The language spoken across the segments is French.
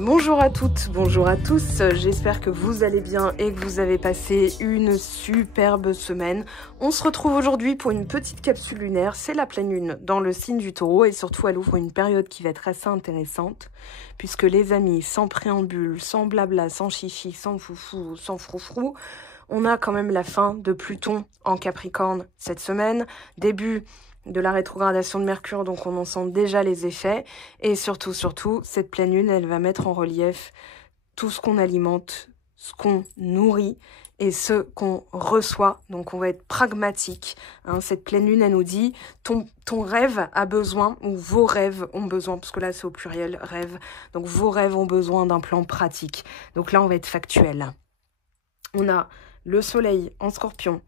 Bonjour à toutes, bonjour à tous, j'espère que vous allez bien et que vous avez passé une superbe semaine. On se retrouve aujourd'hui pour une petite capsule lunaire, c'est la pleine lune dans le signe du taureau et surtout elle ouvre une période qui va être assez intéressante puisque les amis, sans préambule, sans blabla, sans chichi, sans foufou, sans froufrou, on a quand même la fin de Pluton en Capricorne cette semaine, début de la rétrogradation de Mercure, donc on en sent déjà les effets. Et surtout, cette pleine lune, elle va mettre en relief tout ce qu'on alimente, ce qu'on nourrit et ce qu'on reçoit. Donc on va être pragmatique. Hein. Cette pleine lune, elle nous dit, ton rêve a besoin, ou vos rêves ont besoin, parce que là c'est au pluriel, rêve. Donc vos rêves ont besoin d'un plan pratique. Donc là on va être factuel. On a le soleil en Scorpion,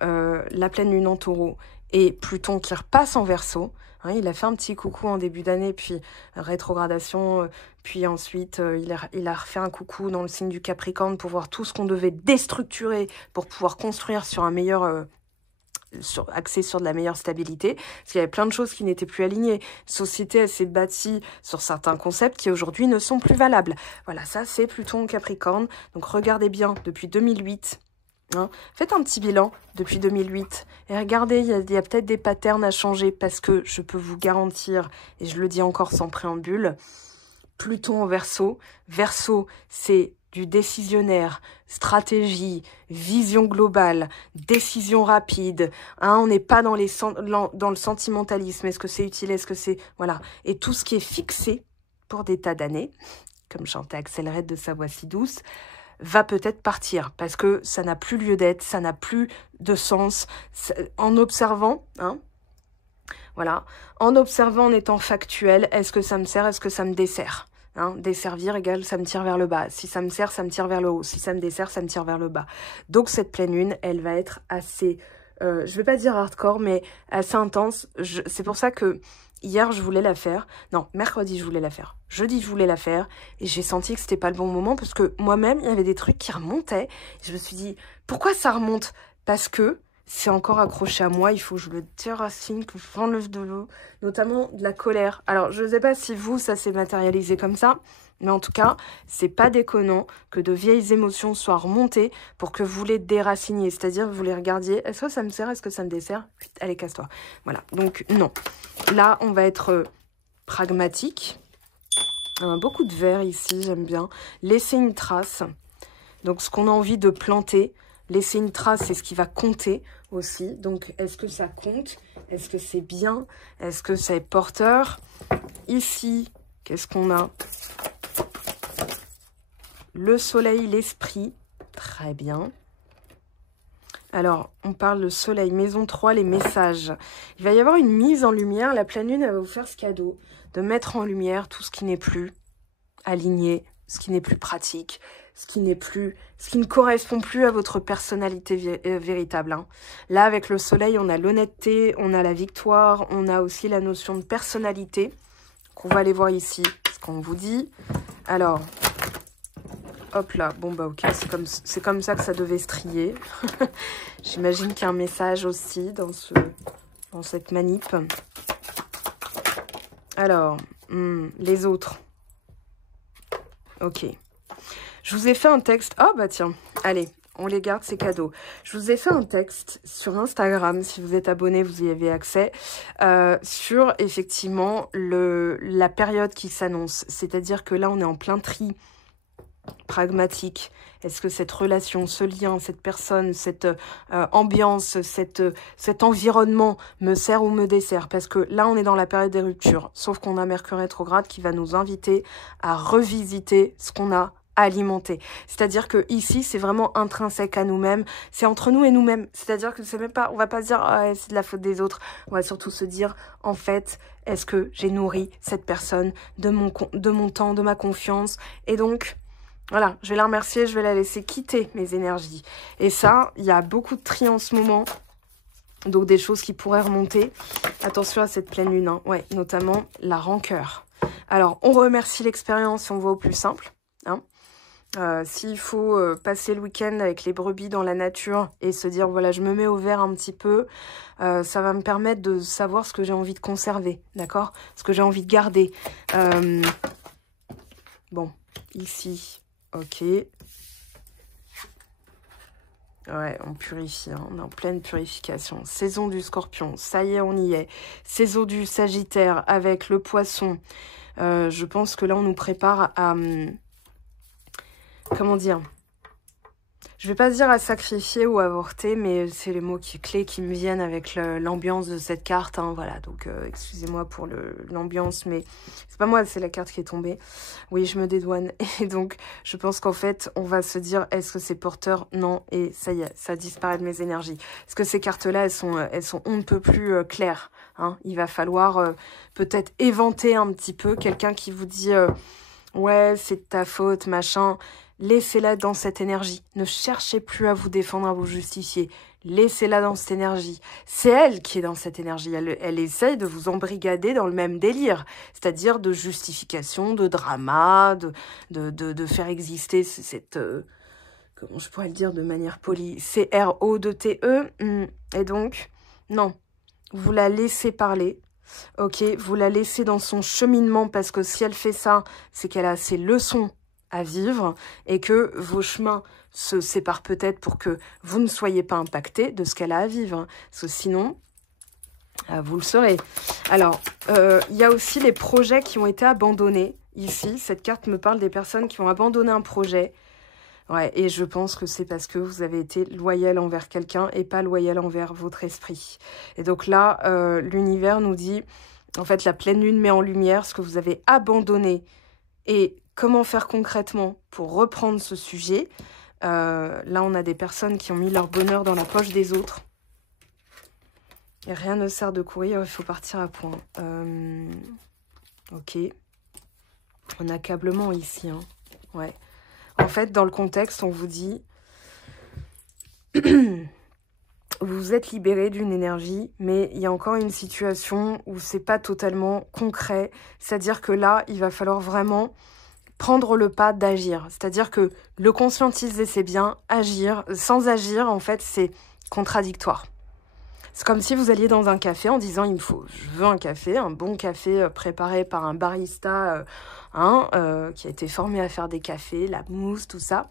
la pleine lune en Taureau et Pluton qui repasse en Verseau. Hein, il a fait un petit coucou en début d'année, puis rétrogradation, puis ensuite il a refait un coucou dans le signe du Capricorne pour voir tout ce qu'on devait déstructurer pour pouvoir construire sur un meilleur... axé sur de la meilleure stabilité, parce qu'il y avait plein de choses qui n'étaient plus alignées. La société, elle s'est bâtie sur certains concepts qui aujourd'hui ne sont plus valables. Voilà, ça c'est Pluton Capricorne. Donc regardez bien, depuis 2008, hein, faites un petit bilan depuis 2008 et regardez, il y a peut-être des patterns à changer parce que je peux vous garantir, et je le dis encore sans préambule, Pluton en Verseau. Verseau, c'est du décisionnaire, stratégie, vision globale, décision rapide. Hein, on n'est pas dans le sentimentalisme. Est-ce que c'est utile? Est-ce que c'est... Voilà. Et tout ce qui est fixé pour des tas d'années, comme chantait Axel Red de Sa voix si douce, va peut-être partir parce que ça n'a plus lieu d'être, ça n'a plus de sens. En observant, hein, voilà, en observant, en étant factuel, est-ce que ça me sert, est-ce que ça me dessert? Hein, desservir égale ça me tire vers le bas. Si ça me sert, ça me tire vers le haut. Si ça me dessert, ça me tire vers le bas. Donc cette pleine lune, elle va être assez, je vais pas dire hardcore, mais assez intense. C'est pour ça que hier, je voulais la faire. Non, mercredi, je voulais la faire. Jeudi, je voulais la faire. Et j'ai senti que c'était pas le bon moment parce que moi-même, il y avait des trucs qui remontaient. Et je me suis dit, pourquoi ça remonte? Parce que c'est encore accroché à moi. Il faut que je le déracine, que j'enlève de l'eau. Notamment de la colère. Alors, je ne sais pas si vous, ça s'est matérialisé comme ça. Mais en tout cas, c'est pas déconnant que de vieilles émotions soient remontées pour que vous les déraciniez. C'est-à-dire que vous les regardiez. Est-ce que ça me sert? Est-ce que ça me dessert? Allez, casse-toi. Voilà. Donc, non. Là, on va être pragmatique. Beaucoup de vert ici, j'aime bien. Laisser une trace. Donc, ce qu'on a envie de planter, laisser une trace, c'est ce qui va compter aussi. Donc, est-ce que ça compte? Est-ce que c'est bien? Est-ce que c'est porteur? Ici, qu'est-ce qu'on a? Le soleil, l'esprit. Très bien. Alors, on parle de soleil, maison 3, les messages. Il va y avoir une mise en lumière. La pleine lune, elle va vous faire ce cadeau de mettre en lumière tout ce qui n'est plus aligné, ce qui n'est plus pratique, ce qui ne correspond plus à votre personnalité véritable. Hein. Là, avec le soleil, on a l'honnêteté, on a la victoire, on a aussi la notion de personnalité qu'on va aller voir ici, ce qu'on vous dit. Alors... Hop là, bon bah ok, c'est comme ça que ça devait se trier. J'imagine qu'il y a un message aussi dans cette manip. Alors, les autres. Ok. Je vous ai fait un texte. Oh bah tiens, allez, on les garde, c'est cadeau. Je vous ai fait un texte sur Instagram, si vous êtes abonné, vous y avez accès, sur effectivement la période qui s'annonce. C'est-à-dire que là, on est en plein tri pragmatique. Est-ce que cette relation, ce lien, cette personne, cette ambiance, cet environnement me sert ou me dessert? Parce que là, on est dans la période des ruptures. Sauf qu'on a Mercure rétrograde qui va nous inviter à revisiter ce qu'on a alimenté. C'est-à-dire que ici, c'est vraiment intrinsèque à nous-mêmes. C'est entre nous et nous-mêmes. C'est-à-dire que c'est même pas, on va pas se dire ah, c'est de la faute des autres. On va surtout se dire en fait, est-ce que j'ai nourri cette personne de mon temps, de ma confiance? Et donc voilà, je vais la remercier, je vais la laisser quitter mes énergies. Et ça, il y a beaucoup de tri en ce moment. Donc des choses qui pourraient remonter. Attention à cette pleine lune, hein. Ouais, notamment la rancœur. Alors, on remercie l'expérience et on va au plus simple. Hein. S'il faut passer le week-end avec les brebis dans la nature et se dire, voilà, je me mets au vert un petit peu, ça va me permettre de savoir ce que j'ai envie de conserver, d'accord? Ce que j'ai envie de garder. Bon, Ici, ok. Ouais, on purifie, hein, on est en pleine purification. Saison du Scorpion, ça y est, on y est. Saison du Sagittaire avec le Poisson. Je pense que là, on nous prépare à... comment dire? Je vais pas dire à sacrifier ou avorter, mais c'est les mots clés qui me viennent avec l'ambiance de cette carte. Hein, voilà, donc excusez-moi pour l'ambiance, mais c'est pas moi, c'est la carte qui est tombée. Oui, je me dédouane. Et donc, je pense qu'en fait, on va se dire, est-ce que c'est porteur? Non, et ça y est, ça disparaît de mes énergies. Parce que ces cartes-là, elles sont on ne peut plus claires. Hein. Il va falloir peut-être éventer un petit peu quelqu'un qui vous dit ouais, c'est de ta faute, machin. Laissez-la dans cette énergie. Ne cherchez plus à vous défendre, à vous justifier. Laissez-la dans cette énergie. C'est elle qui est dans cette énergie. Elle essaye de vous embrigader dans le même délire. C'est-à-dire de justification, de drama, de faire exister cette... comment je pourrais le dire de manière polie? C-R-O-T-E. Et donc, non. Vous la laissez parler. Ok, vous la laissez dans son cheminement parce que si elle fait ça, c'est qu'elle a ses leçons à vivre et que vos chemins se séparent peut-être pour que vous ne soyez pas impacté de ce qu'elle a à vivre. Hein. Parce que sinon, vous le serez. Alors, il y a aussi les projets qui ont été abandonnés. Ici, cette carte me parle des personnes qui ont abandonné un projet. Ouais, et je pense que c'est parce que vous avez été loyal envers quelqu'un et pas loyal envers votre esprit. Et donc là, l'univers nous dit, en fait, la pleine lune met en lumière ce que vous avez abandonné. Et comment faire concrètement pour reprendre ce sujet? Là, on a des personnes qui ont mis leur bonheur dans la poche des autres. Et rien ne sert de courir, il faut partir à point. Ok. Un accablement ici. Hein. Ouais. En fait, dans le contexte, on vous dit... vous êtes libéré d'une énergie, mais il y a encore une situation où c'est pas totalement concret. C'est-à-dire que là, il va falloir vraiment prendre le pas d'agir. C'est-à-dire que le conscientiser, c'est bien. Agir, sans agir, en fait, c'est contradictoire. C'est comme si vous alliez dans un café en disant, je veux un café, un bon café préparé par un barista qui a été formé à faire des cafés, la mousse, tout ça.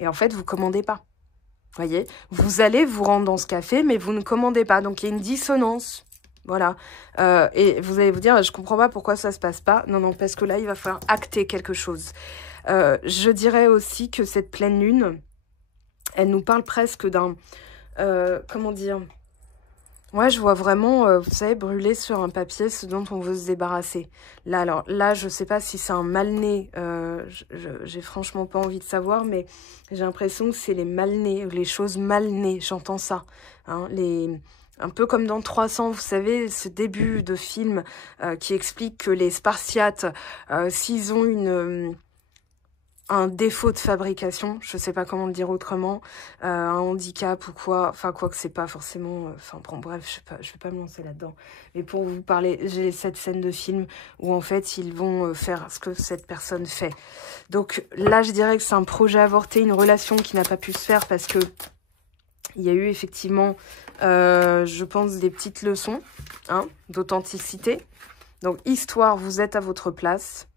Et en fait, vous commandez pas. Voyez, vous allez vous rendre dans ce café, mais vous ne commandez pas. Donc, il y a une dissonance. Voilà. Et vous allez vous dire, je comprends pas pourquoi ça se passe pas. Non, non, parce que là, il va falloir acter quelque chose. Je dirais aussi que cette pleine lune, elle nous parle presque d'un... comment dire? Ouais, je vois vraiment, vous savez, brûler sur un papier ce dont on veut se débarrasser. Là, alors, là, je sais pas si c'est un mal-né, j'ai franchement pas envie de savoir, mais j'ai l'impression que c'est les mal-nés, les choses mal-nées, j'entends ça. Hein, un peu comme dans 300, vous savez, ce début de film qui explique que les Spartiates, s'ils ont un défaut de fabrication, je sais pas comment le dire autrement, un handicap ou quoi, enfin quoi que c'est pas forcément, enfin bon bref, je vais pas me lancer là-dedans. Mais pour vous parler, j'ai cette scène de film où en fait ils vont faire ce que cette personne fait. Donc là je dirais que c'est un projet avorté, une relation qui n'a pas pu se faire parce que il y a eu effectivement, je pense, des petites leçons hein, d'authenticité. Donc histoire, vous êtes à votre place.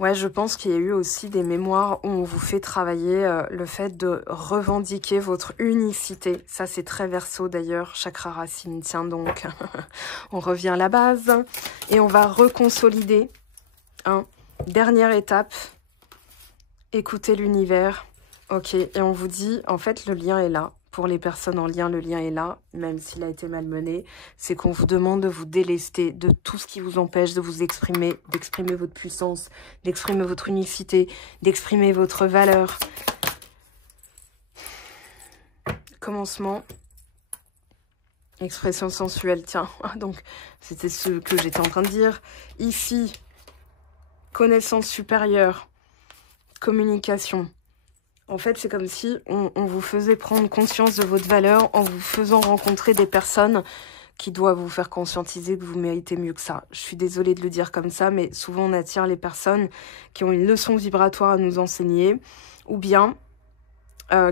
Ouais, je pense qu'il y a eu aussi des mémoires où on vous fait travailler le fait de revendiquer votre unicité. Ça, c'est très Verseau d'ailleurs, chakra racine. Tiens donc, on revient à la base et on va reconsolider. Hein. Dernière étape, écoutez l'univers. Ok, et on vous dit, en fait, le lien est là. Pour les personnes en lien, le lien est là, même s'il a été malmené. C'est qu'on vous demande de vous délester de tout ce qui vous empêche de vous exprimer, d'exprimer votre puissance, d'exprimer votre unicité, d'exprimer votre valeur. Commencement. Expression sensuelle, tiens. Donc, c'était ce que j'étais en train de dire. Ici, connaissance supérieure, communication. En fait, c'est comme si on vous faisait prendre conscience de votre valeur en vous faisant rencontrer des personnes qui doivent vous faire conscientiser que vous méritez mieux que ça. Je suis désolée de le dire comme ça, mais souvent on attire les personnes qui ont une leçon vibratoire à nous enseigner ou bien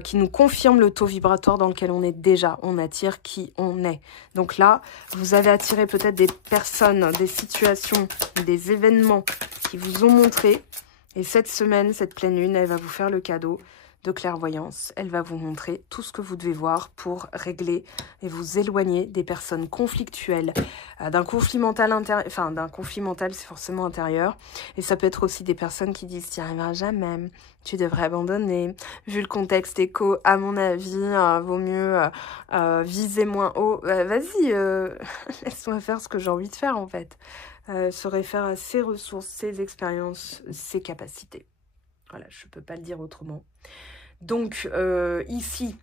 qui nous confirment le taux vibratoire dans lequel on est déjà. On attire qui on est. Donc là, vous avez attiré peut-être des personnes, des situations, des événements qui vous ont montré Et cette semaine, cette pleine lune, elle va vous faire le cadeau de clairvoyance. Elle va vous montrer tout ce que vous devez voir pour régler et vous éloigner des personnes conflictuelles, d'un conflit mental intérieur, enfin d'un conflit mental, c'est forcément intérieur. Et ça peut être aussi des personnes qui disent « tu n'y arriveras jamais, tu devrais abandonner ». Vu le contexte éco, à mon avis, vaut mieux viser moins haut. Vas-y, laisse-moi faire ce que j'ai envie de faire en fait. Se réfère à ses ressources, ses expériences, ses capacités. Voilà, je ne peux pas le dire autrement. Donc, ici,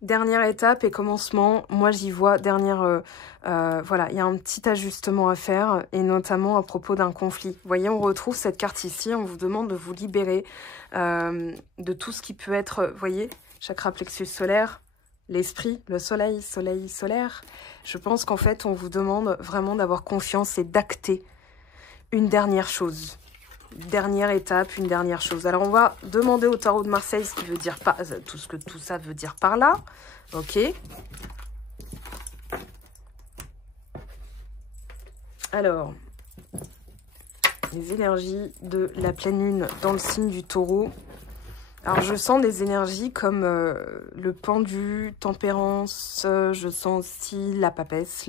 dernière étape et commencement, moi j'y vois voilà, il y a un petit ajustement à faire, et notamment à propos d'un conflit. Vous voyez, on retrouve cette carte ici, on vous demande de vous libérer de tout ce qui peut être, vous voyez, chakra plexus solaire, l'esprit, le soleil, soleil, solaire. Je pense qu'en fait, on vous demande vraiment d'avoir confiance et d'acter une dernière chose. Dernière étape, une dernière chose. Alors, on va demander au tarot de Marseille ce qui veut dire tout ce que tout ça veut dire par là. Ok. Alors, les énergies de la pleine lune dans le signe du taureau. Alors, je sens des énergies comme le pendu, tempérance, je sens aussi la papesse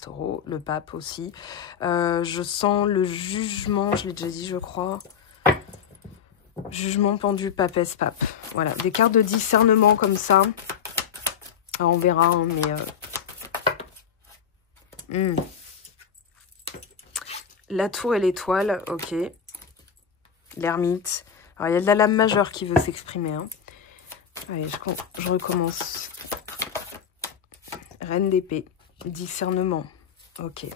taureau, le pape aussi. Je sens le jugement, je l'ai déjà dit, je crois. Jugement, pendu, papesse, pape. Voilà, des cartes de discernement comme ça. Alors, on verra, hein, mais... La tour et l'étoile, ok. L'ermite. Alors, il y a de la lame majeure qui veut s'exprimer. Hein. Allez, je recommence. Reine d'épée. Discernement. Ok.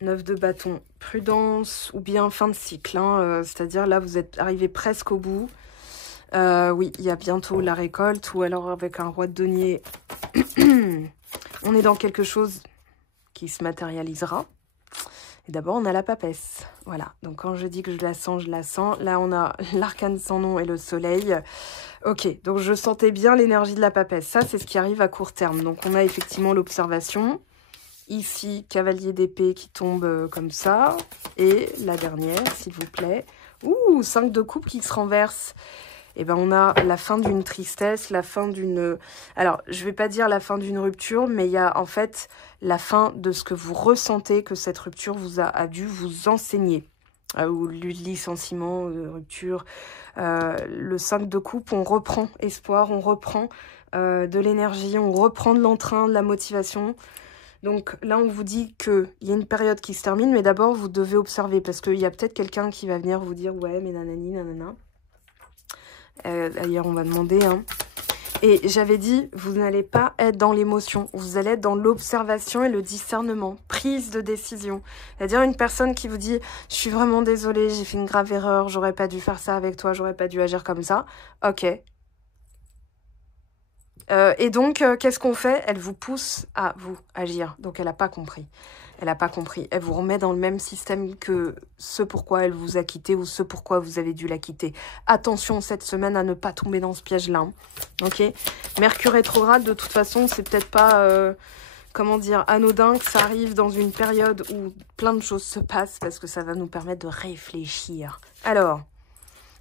9 de bâton. Prudence ou bien fin de cycle. Hein, c'est-à-dire, là, vous êtes arrivé presque au bout. Oui, il y a bientôt la récolte. Ou alors, avec un roi de denier, on est dans quelque chose qui se matérialisera. Et d'abord, on a la papesse. Voilà. Donc, quand je dis que je la sens, je la sens. Là, on a l'arcane sans nom et le soleil. Ok. Donc, je sentais bien l'énergie de la papesse. Ça, c'est ce qui arrive à court terme. Donc, on a effectivement l'observation. Ici, cavalier d'épée qui tombe comme ça. Et la dernière, s'il vous plaît. Ouh, 5 de coupe qui se renverse. Eh ben, on a la fin d'une tristesse, la fin d'une... Alors, je vais pas dire la fin d'une rupture, mais il y a en fait la fin de ce que vous ressentez que cette rupture a dû vous enseigner. Ou le licenciement, rupture. Le 5 de coupe, on reprend espoir, on reprend de l'énergie, on reprend de l'entrain, de la motivation. Donc là, on vous dit qu'il y a une période qui se termine, mais d'abord, vous devez observer, parce qu'il y a peut-être quelqu'un qui va venir vous dire « Ouais, mais nanani, nanana ». D'ailleurs, on va demander. Hein. Et j'avais dit, vous n'allez pas être dans l'émotion. Vous allez être dans l'observation et le discernement. Prise de décision. C'est-à-dire une personne qui vous dit, je suis vraiment désolée, j'ai fait une grave erreur, j'aurais pas dû faire ça avec toi, j'aurais pas dû agir comme ça. Ok. Et donc, qu'est-ce qu'on fait? Elle vous pousse à vous agir. Donc, elle n'a pas compris. Elle n'a pas compris. Elle vous remet dans le même système que ce pourquoi elle vous a quitté ou ce pourquoi vous avez dû la quitter. Attention cette semaine à ne pas tomber dans ce piège-là. Hein. Ok. Mercure rétrograde, de toute façon, c'est peut-être pas, comment dire, anodin que ça arrive dans une période où plein de choses se passent parce que ça va nous permettre de réfléchir. Alors,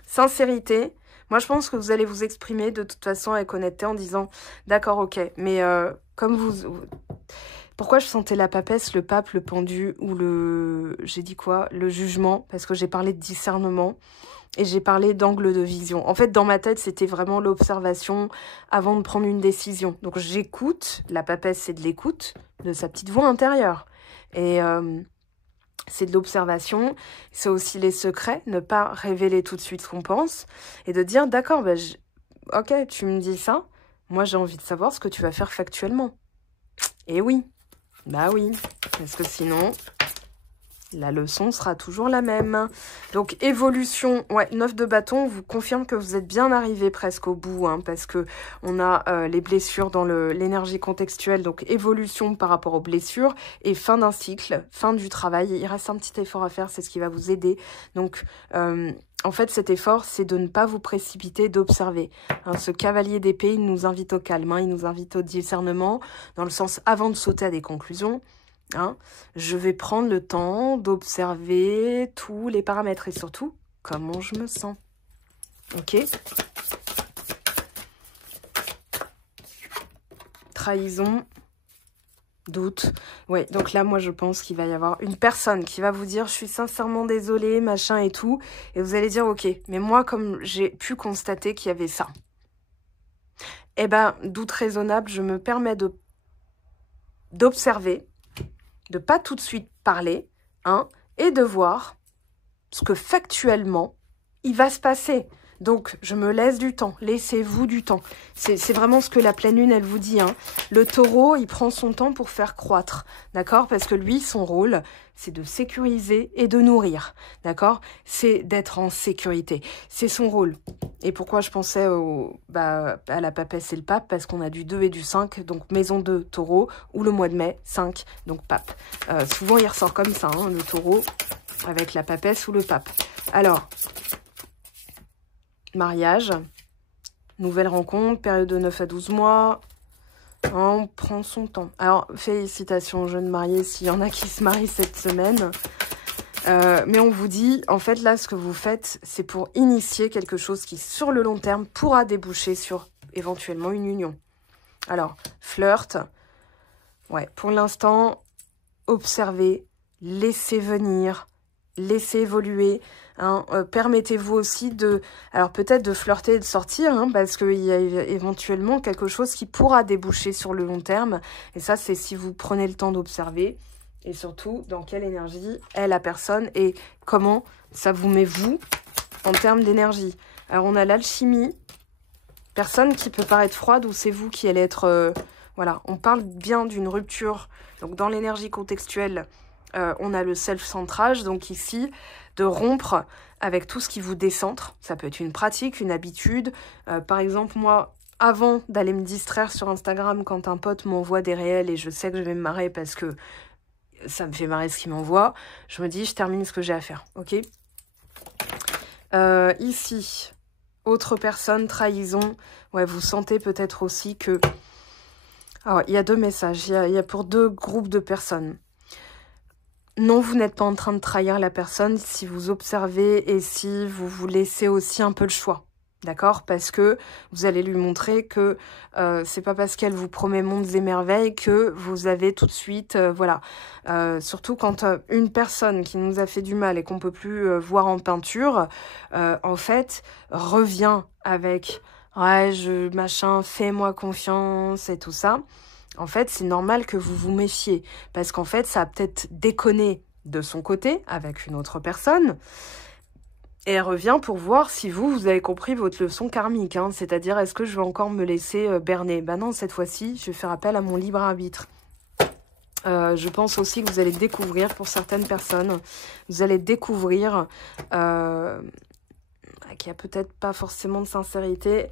sincérité. Moi, je pense que vous allez vous exprimer de toute façon avec honnêteté en disant « D'accord, ok, mais comme vous... » Pourquoi je sentais la papesse, le pape, le pendu ou le... J'ai dit quoi? Le jugement, parce que j'ai parlé de discernement et j'ai parlé d'angle de vision. En fait, dans ma tête, c'était vraiment l'observation avant de prendre une décision. Donc, j'écoute. La papesse, c'est de l'écoute de sa petite voix intérieure. Et c'est de l'observation. C'est aussi les secrets, ne pas révéler tout de suite ce qu'on pense et de dire, d'accord, bah, ok, tu me dis ça. Moi, j'ai envie de savoir ce que tu vas faire factuellement. Et oui. Bah oui, parce que sinon, la leçon sera toujours la même. Donc, évolution, ouais, 9 de bâton, vous confirme que vous êtes bien arrivé presque au bout, hein, parce que on a les blessures dans l'énergie contextuelle, donc évolution par rapport aux blessures, et fin d'un cycle, fin du travail. Il reste un petit effort à faire, c'est ce qui va vous aider. Donc, en fait, cet effort, c'est de ne pas vous précipiter, d'observer. Hein, ce cavalier d'épée, il nous invite au calme, hein, il nous invite au discernement, dans le sens avant de sauter à des conclusions. Hein. Je vais prendre le temps d'observer tous les paramètres et surtout comment je me sens. Ok? Trahison, doute. Ouais, donc là, moi, je pense qu'il va y avoir une personne qui va vous dire « Je suis sincèrement désolée, machin et tout. » Et vous allez dire « Ok, mais moi, comme j'ai pu constater qu'il y avait ça. » Eh ben, doute raisonnable, je me permets d'observer, de pas tout de suite parler, hein, et de voir ce que factuellement, il va se passer. Donc, je me laisse du temps. Laissez-vous du temps. C'est vraiment ce que la pleine lune, elle vous dit. Hein. Le taureau, il prend son temps pour faire croître. D'accord? Parce que lui, son rôle, c'est de sécuriser et de nourrir. D'accord? C'est d'être en sécurité. C'est son rôle. Et pourquoi je pensais à la papesse et le pape? Parce qu'on a du 2 et du 5. Donc, maison 2, taureau. Ou le mois de mai, 5. Donc, pape. Souvent, il ressort comme ça, hein, le taureau, avec la papesse ou le pape. Alors... mariage, nouvelle rencontre, période de 9 à 12 mois, on prend son temps. Alors, félicitations aux jeunes mariés s'il y en a qui se marient cette semaine. Mais on vous dit, en fait, là, ce que vous faites, c'est pour initier quelque chose qui, sur le long terme, pourra déboucher sur éventuellement une union. Alors, flirt, ouais, pour l'instant, observez, laissez venir, laissez évoluer. Hein, permettez-vous aussi de, alors peut-être de flirter et de sortir, hein, parce qu'il y a éventuellement quelque chose qui pourra déboucher sur le long terme. Et ça, c'est si vous prenez le temps d'observer. Et surtout, dans quelle énergie est la personne et comment ça vous met vous en termes d'énergie. Alors, on a l'alchimie. Personne qui peut paraître froide ou c'est vous qui allez être... voilà, on parle bien d'une rupture. Donc, dans l'énergie contextuelle, on a le self-centrage. Donc, ici... de rompre avec tout ce qui vous décentre. Ça peut être une pratique, une habitude. Par exemple, moi, avant d'aller me distraire sur Instagram, quand un pote m'envoie des réels et je sais que je vais me marrer parce que ça me fait marrer ce qu'il m'envoie, je me dis, je termine ce que j'ai à faire. Ok. Ici, autre personne, trahison. Ouais, vous sentez peut-être aussi que... Alors, il y a deux messages. Il y a pour deux groupes de personnes. Non, vous n'êtes pas en train de trahir la personne si vous observez et si vous vous laissez aussi un peu le choix. D'accord? Parce que vous allez lui montrer que c'est pas parce qu'elle vous promet mondes et merveilles que vous avez tout de suite... voilà. Surtout quand une personne qui nous a fait du mal et qu'on peut plus voir en peinture, en fait, revient avec « ouais, machin, fais-moi confiance » et tout ça. En fait, c'est normal que vous vous méfiez. Parce qu'en fait, ça a peut-être déconné de son côté avec une autre personne. Et elle revient pour voir si vous avez compris votre leçon karmique. Hein. C'est-à-dire, est-ce que je vais encore me laisser berner? Ben non, cette fois-ci, je vais faire appel à mon libre arbitre. Je pense aussi que vous allez découvrir, pour certaines personnes, vous allez découvrir qu'il n'y a peut-être pas forcément de sincérité.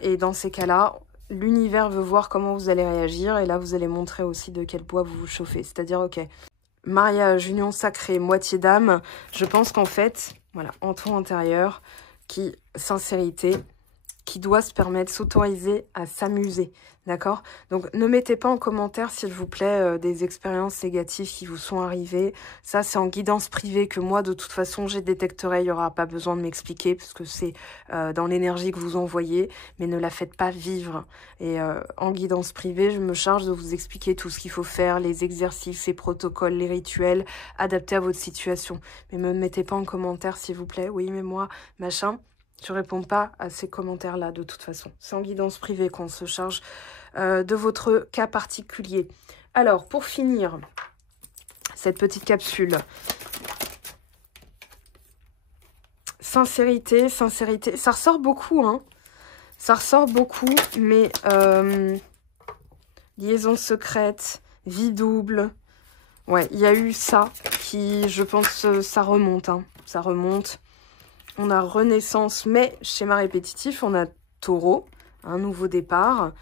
Et dans ces cas-là... l'univers veut voir comment vous allez réagir et là, vous allez montrer aussi de quel bois vous vous chauffez. C'est-à-dire, ok, mariage, union sacrée, moitié d'âme. Je pense qu'en fait, voilà, enfant intérieur, sincérité, qui doit se permettre, s'autoriser à s'amuser. D'accord? Donc, ne mettez pas en commentaire, s'il vous plaît, des expériences négatives qui vous sont arrivées. Ça, c'est en guidance privée que moi, de toute façon, j'ai détecterai. Il n'y aura pas besoin de m'expliquer parce que c'est dans l'énergie que vous envoyez. Mais ne la faites pas vivre. Et en guidance privée, je me charge de vous expliquer tout ce qu'il faut faire, les exercices, les protocoles, les rituels, adaptés à votre situation. Mais ne me mettez pas en commentaire, s'il vous plaît. Oui, mais moi, machin... je ne réponds pas à ces commentaires-là, de toute façon. C'est en guidance privée qu'on se charge de votre cas particulier. Alors, pour finir cette petite capsule, sincérité, sincérité. Ça ressort beaucoup, hein. Ça ressort beaucoup, mais liaison secrète, vie double. Ouais, il y a eu ça qui, je pense, ça remonte, hein. Ça remonte. On a Renaissance, mais schéma répétitif, on a Taureau, un nouveau départ.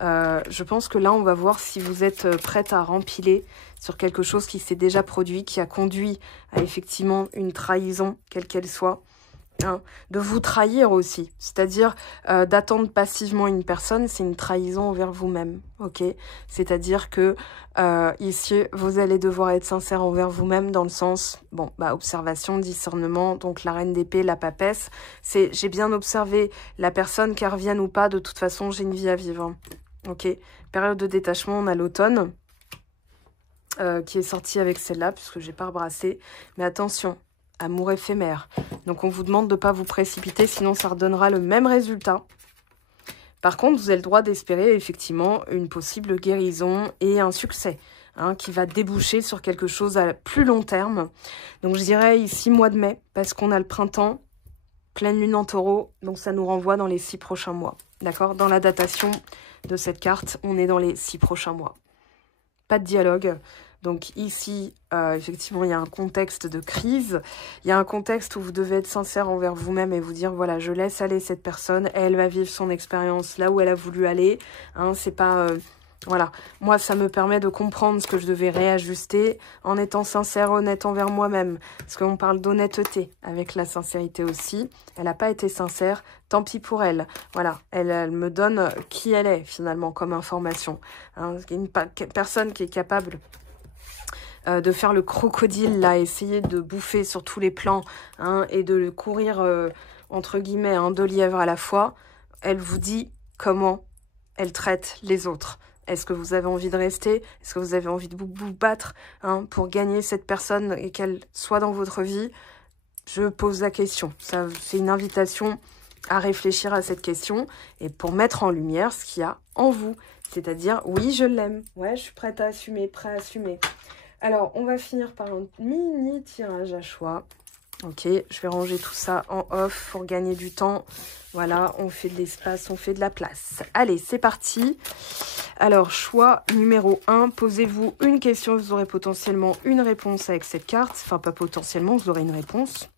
Je pense que là, on va voir si vous êtes prête à rempiler sur quelque chose qui s'est déjà produit, qui a conduit à effectivement une trahison, quelle qu'elle soit. hein, de vous trahir aussi. C'est-à-dire d'attendre passivement une personne, c'est une trahison envers vous-même. Ok, c'est-à-dire que ici, vous allez devoir être sincère envers vous-même dans le sens, bon, bah, observation, discernement, donc la reine d'épée, la papesse, c'est j'ai bien observé la personne, qu'elle revienne ou pas, de toute façon, j'ai une vie à vivre. Ok, période de détachement, on a l'automne qui est sorti avec celle-là, puisque j'ai pas rebrassé, mais attention, amour éphémère. Donc, on vous demande de ne pas vous précipiter, sinon ça redonnera le même résultat. Par contre, vous avez le droit d'espérer effectivement une possible guérison et un succès hein, qui va déboucher sur quelque chose à plus long terme. Donc, je dirais ici mois de mai, parce qu'on a le printemps, pleine lune en taureau, donc ça nous renvoie dans les 6 prochains mois. D'accord? Dans la datation de cette carte, on est dans les 6 prochains mois. Pas de dialogue. Donc ici, effectivement, il y a un contexte de crise. Il y a un contexte où vous devez être sincère envers vous-même et vous dire, voilà, je laisse aller cette personne. Elle va vivre son expérience là où elle a voulu aller. Hein, c'est pas... voilà. Moi, ça me permet de comprendre ce que je devais réajuster en étant sincère, honnête envers moi-même. Parce qu'on parle d'honnêteté avec la sincérité aussi. Elle n'a pas été sincère. Tant pis pour elle. Voilà. Elle me donne qui elle est, finalement, comme information. Hein, une personne qui est capable... de faire le crocodile, là, essayer de bouffer sur tous les plans, hein, et de courir, entre guillemets, hein, 2 lièvres à la fois, elle vous dit comment elle traite les autres. Est-ce que vous avez envie de rester? Est-ce que vous avez envie de vous battre hein, pour gagner cette personne et qu'elle soit dans votre vie? Je pose la question. C'est une invitation à réfléchir à cette question et pour mettre en lumière ce qu'il y a en vous. C'est-à-dire, oui, je l'aime. Ouais, je suis prête à assumer, prêt à assumer. Alors, on va finir par un mini tirage à choix. Ok, je vais ranger tout ça en off pour gagner du temps. Voilà, on fait de l'espace, on fait de la place. Allez, c'est parti. Alors, choix numéro 1. Posez-vous une question, vous aurez potentiellement une réponse avec cette carte. Enfin, pas potentiellement, vous aurez une réponse.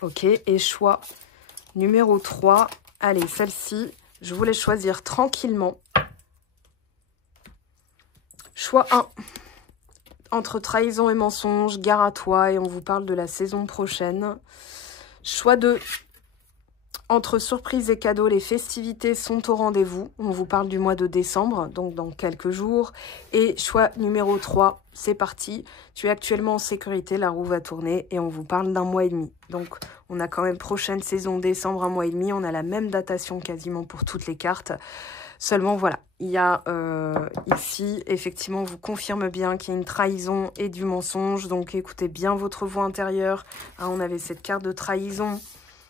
Ok, et choix numéro 3. Allez, celle-ci, je vous laisse choisir tranquillement. Choix 1. Entre trahison et mensonge, gare à toi, et on vous parle de la saison prochaine. Choix 2. Entre surprise et cadeaux, les festivités sont au rendez-vous. On vous parle du mois de décembre, donc dans quelques jours. Et choix numéro 3, c'est parti. Tu es actuellement en sécurité, la roue va tourner, et on vous parle d'1 mois et demi. Donc, on a quand même prochaine saison, décembre, 1 mois et demi. On a la même datation quasiment pour toutes les cartes. Seulement, voilà, il y a ici, effectivement, on vous confirme bien qu'il y a une trahison et du mensonge. Donc, écoutez bien votre voix intérieure. Hein, on avait cette carte de trahison,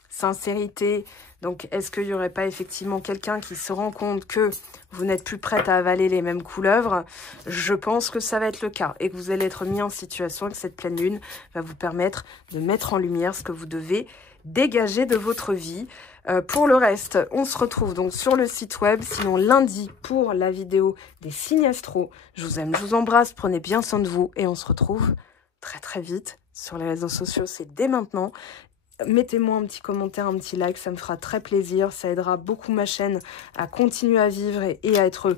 sincérité. Donc, est-ce qu'il n'y aurait pas effectivement quelqu'un qui se rend compte que vous n'êtes plus prête à avaler les mêmes couleuvres? Je pense que ça va être le cas et que vous allez être mis en situation et que cette pleine lune va vous permettre de mettre en lumière ce que vous devez dégager de votre vie. Pour le reste, on se retrouve donc sur le site web, sinon lundi pour la vidéo des signes astro. Je vous aime, je vous embrasse, prenez bien soin de vous et on se retrouve très très vite sur les réseaux sociaux, c'est dès maintenant. Mettez-moi un petit commentaire, un petit like, ça me fera très plaisir, ça aidera beaucoup ma chaîne à continuer à vivre et à être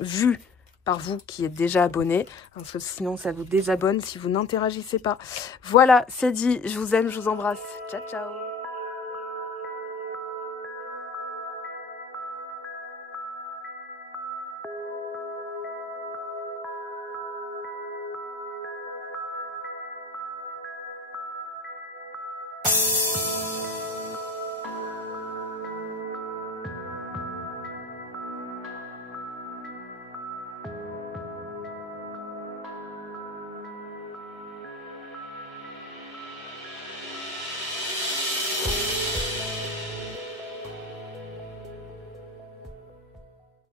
vue par vous qui êtes déjà abonnés, parce que sinon ça vous désabonne si vous n'interagissez pas. Voilà, c'est dit, je vous aime, je vous embrasse, ciao ciao.